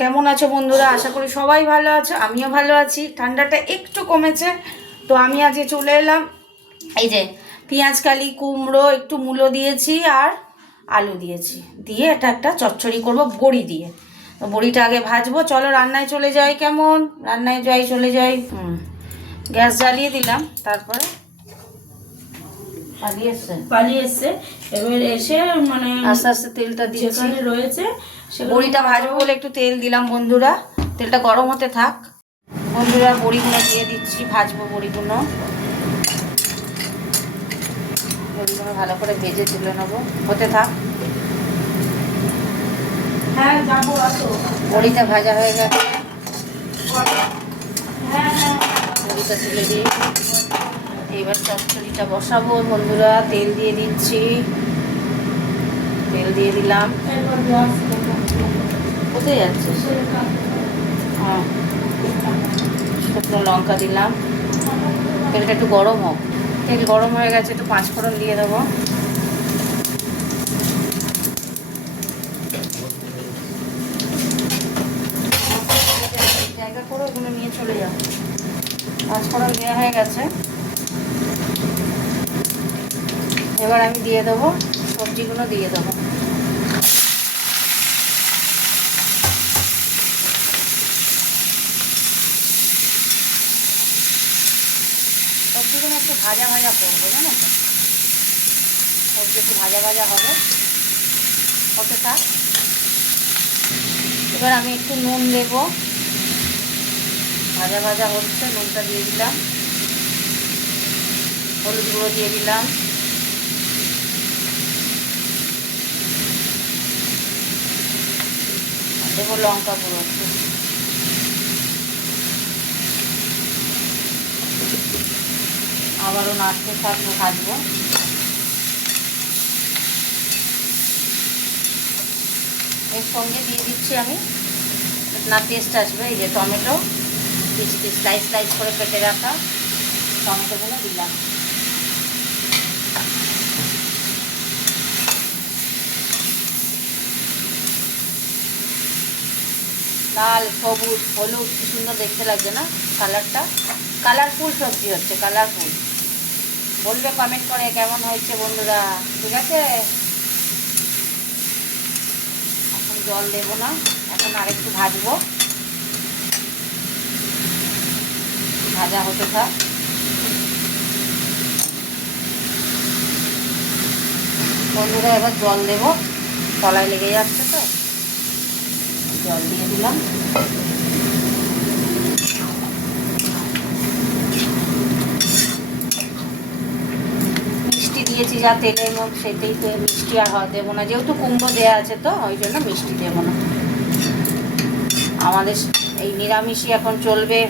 কেমন আছো বন্ধুরা? আশা করি সবাই ভালো আছো, আমিও ভালো আছি। ঠান্ডাটা একটু কমেছে, তো আমি আজকে চলে এলাম। এই যে পেঁয়াজ কালি, কুমড়ো, একটু মূলো দিয়েছি আর আলু দিয়েছি, দিয়ে এটা একটা চচ্চড়ি করব বড়ি দিয়ে। তো বড়িটা আগে ভাজবো, চলো রান্নায় চলে যাই। কেমন? রান্নায় চলে যাই। গ্যাস জ্বালিয়ে দিলাম, তারপরে পালিয়ে এসছে। এবার এসে মানে আস্তে আস্তে তেলটা দিচ্ছি। যেখানে রয়েছে বড়িটা ভাজবো বলে একটু তেল দিলাম বন্ধুরা। তেলটা গরম হতে থাক বন্ধুরা। বড়িগুলো দিয়ে দিচ্ছি, ভাজবো বড়িগুলো ভালো করে ভেজে তুলে নেবো, হতে থাক। হ্যাঁ যাবো, আসো। বড়িটা ভাজা হয়ে গেছে, হ্যাঁ হ্যাঁ বড়িটা তুলে দিই। এবার চচ্চড়িটা বসাবো বন্ধুরা। তেল দিয়ে দিচ্ছি, তেল দিয়ে দিলাম। এরপর গ্যাস কোথায় যাচ্ছে? হ্যাঁ, শুকনো লঙ্কা দিলাম। তেলটা একটু গরম হোক। তেল গরম হয়ে গেছে, একটু পাঁচফোড়ন দিয়ে দেবো। জায়গা করে ওগুলো নিয়ে চলে যাও। পাঁচফোড়ন দেওয়া হয়ে গেছে, এবার আমি দিয়ে দেবো সবজিগুলো, দিয়ে দেবো। সবজিগুলো একটু ভাজা ভাজা করবো, জানো তো? সবজি একটু ভাজা ভাজা হবে, হতে থাক। এবার আমি একটু নুন দেব। ভাজা ভাজা হচ্ছে, নুনটা দিয়ে দিলাম। হলুদ গুঁড়ো দিয়ে দিলাম। দেবো লঙ্কা গুঁড়ো একটু। আবারও নাড়তে থাকবো, ভাজবো। এর সঙ্গে দিয়ে দিচ্ছি আমি, না টেস্ট আসবে, এই যে টমেটো স্লাইস স্লাইস করে কেটে রাখা টমেটোগুলো দিলাম। লাল, সবুজ, হলুদ, কি সুন্দর দেখতে লাগছে না কালারটা? কালারফুল সবজি হচ্ছে, কালারফুল। বলবে কমেন্ট করে কেমন হয়েছে বন্ধুরা, ঠিক আছে? এখন জল দেবো না, এখন আরেকটু ভাজবো। ভাজা হতে থাক বন্ধুরা। এবার জল দেবো, তলায় লেগে যাচ্ছে তো, জল দিয়ে দিলাম। মিষ্টি দিয়েছি যা তেলের মুখ, সেটাই তো। মিষ্টি আর হয় দেবো না, যেহেতু কুমড়ো দেওয়া আছে, তো ওই জন্য মিষ্টি দেবো না। আমাদের এই নিরামিষই এখন চলবে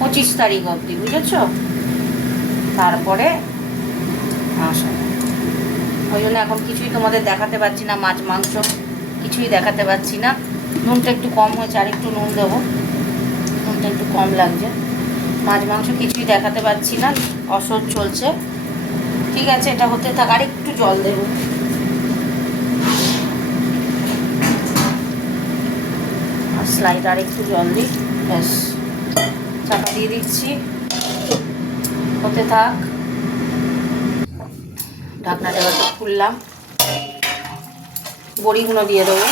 25 তারিখ অবধি, বুঝেছ? তারপরে আসো, ওই জন্য এখন কিছুই তোমাদের দেখাতে পারছি না, মাছ মাংস কিছুই দেখাতে পারছি না। নুনটা একটু কম হয়েছে, আর একটু নুন দেবো। নুনটা একটু কম লাগছে। মাছ মাংস কিছুই দেখাতে পারছি না, অসহ্য চলছে। ঠিক আছে, এটা হতে থাক, আর একটু জল দেবো। আর স্লাইড আর একটু জল দিই, ব্যাস। চাপা দিয়ে দিচ্ছি, হতে থাক। ঢাকনাটা এবার খুললাম, বড়িগুলো দিয়ে দেবো।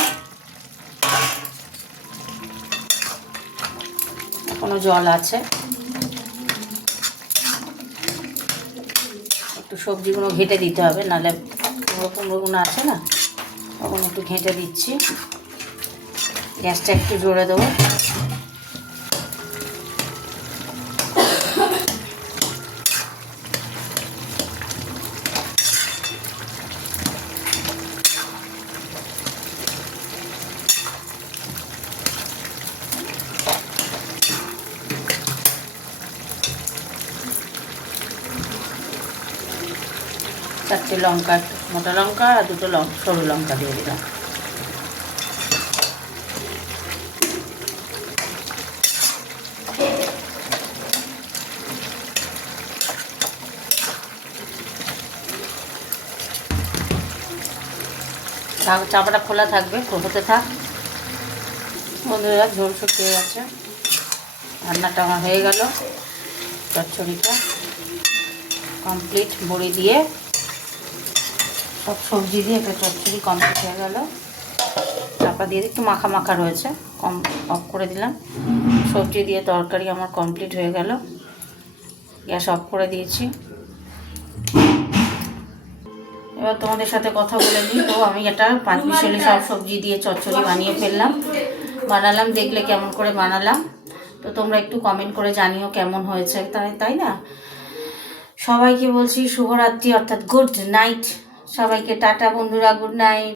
এখনো জল আছে, একটু সবজিগুলো ঘেঁটে দিতে হবে, নাহলে কুমড়োগুলো আছে না, তখন একটু ঘেঁটে দিচ্ছি। গ্যাসটা একটু জোরে দেবো। চারটে লঙ্কা, মোটা লঙ্কা আর দুটো সরু লঙ্কা দিয়ে দিলাম। চাপাটা খোলা থাকবে, হতে থাক। বন্ধুরা ঝোল শুকিয়ে গেছে, রান্নাটা আমার হয়ে গেল, চচ্চড়িটা কমপ্লিট। বড়ি দিয়ে সব সবজি দিয়ে একটা চচ্চড়ি কমপ্লিট হয়ে গেল। চাপা দিয়ে একটু মাখা মাখা রয়েছে, কম অফ করে দিলাম। সবজি দিয়ে তরকারি আমার কমপ্লিট হয়ে গেল, গ্যাস অফ করে দিয়েছি। এবার তোমাদের সাথে কথা বলে নিই। তো আমি এটা পাঁচমিশালি সব সবজি দিয়ে চচ্চড়ি বানিয়ে ফেললাম, বানালাম, দেখলে কেমন করে বানালাম। তো তোমরা একটু কমেন্ট করে জানিও কেমন হয়েছে, তাই না? সবাইকে বলছি শুভরাত্রি, অর্থাৎ গুড নাইট। সবাইকে টাটা বন্ধুরা, গুড নাইট।